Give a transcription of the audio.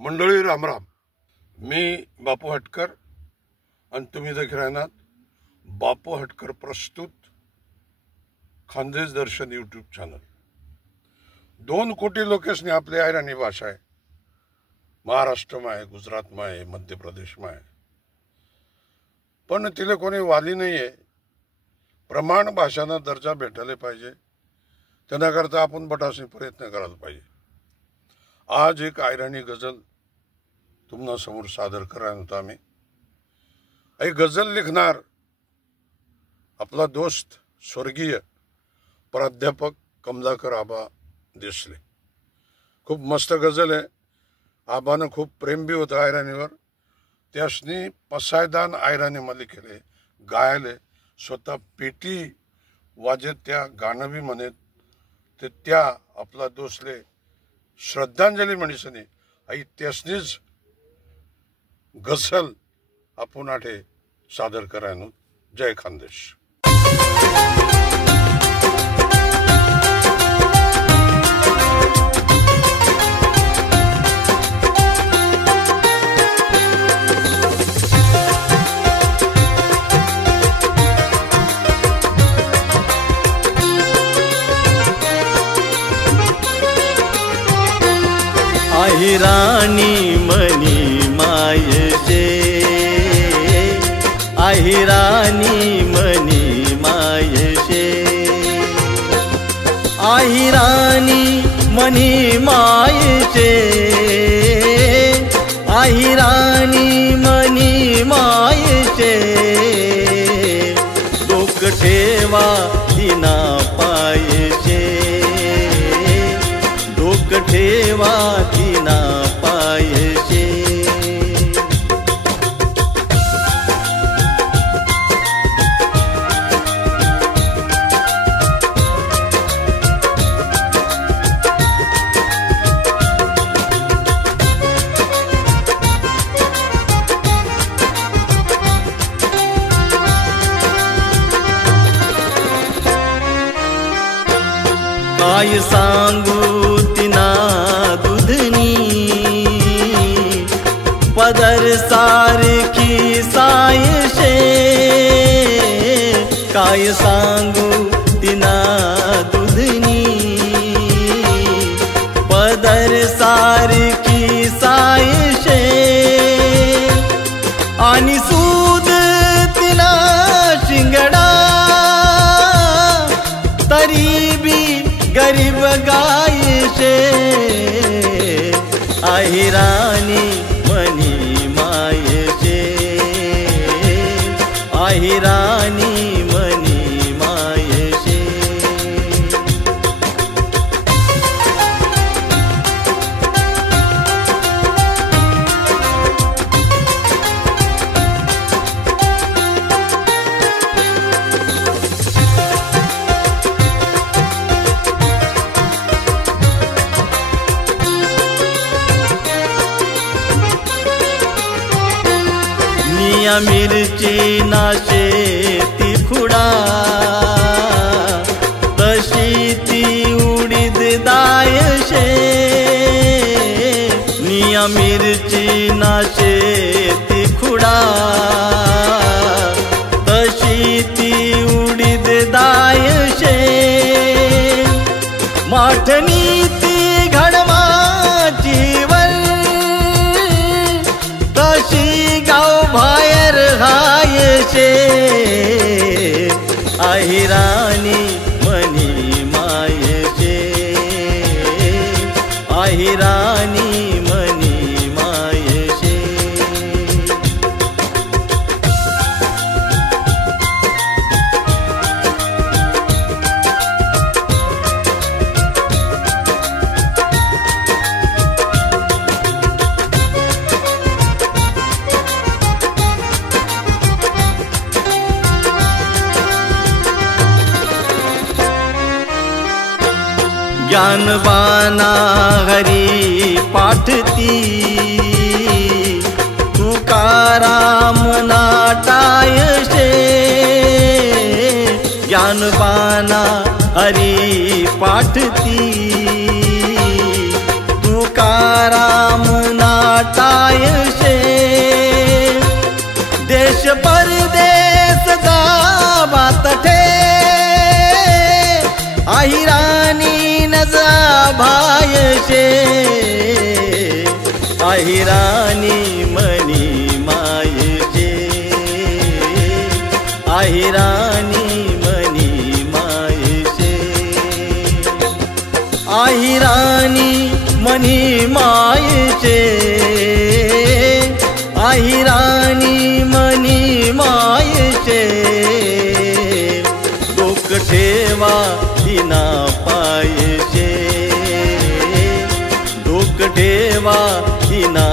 मंडळी रामराम. मी बापू हटकर आणि तुम्ही देखील राहणार बापू हटकर प्रस्तुत खानदेश दर्शन यूट्यूब चॅनल. 2 कोटी लोकेशनी आपली आयराणी भाषा आहे. महाराष्ट्रमा आहे, गुजरातमा आहे, मध्य प्रदेशमा आहे, पण तिला कोणी वाली नाही आहे. प्रमाण भाषांना दर्जा भेटायला पाहिजे, त्याकरता आपण बटासी प्रयत्न करायला पाहिजे. आज एक आयराणी गजल तुम्हाला समोर सादर करायला होता. आम्ही एक गजल लिखणार आपला दोस्त स्वर्गीय प्राध्यापक कमलाकर आबा देशले. खूप मस्त गजल आहे. आबानं खूप प्रेम बी होतं आयराणीवर. त्यासनी पसायदान आयराणीमध्ये केले, गायले, स्वतः पेटी वाजत त्या गाणं बी म्हणत. ते त्या आपला दोस्तले श्रद्धांजली म्हणीसनी आई त्यासनीच गझल आपण आठे सादर करायनो. जय खानदेश. आहिराणी मनी मायचे, आहिराणी मनी मायचे, आहिराणी मनी मायचे, आहिराणी मनी मायचे. डोक ठेवा दिना पायचे, डोक ठेवा दिना पायचे. काय सांगू तिना दुधनी, पदर सारखी सायशे. काय सांगू तिना दुधनी, पदर सारखी सायशे. आणि सूद तिना शिंगडा, तरी बी गरीब गायचे. आहिराणी मनी मायचे, आहिराणी मनी मायचे. निया मिरची नाशे ती खुडा, तशी ती उडीद दायशे. निया मिरची नाशे ती खुडा, तशी ती उडीद दायशे. माठणी ती घडमाची वर, तशी गाव बाहेर हायचे. आहिराणी मनी मायचे, आहिराणी मनी मायचे. ज्ञानवाना हरी पाठती, तुकाराम नाटायशे. ज्ञानवाना हरी पाठती, तुकाराम ना आहिराणी नजा भायशे आहिराणी मनी मायशे आहिराणी मनी मायशे आहिराणी मनी मायशे आहिराणी मनी मायशे डोक ठेवा दिना पायशे डोक ठेवा दिना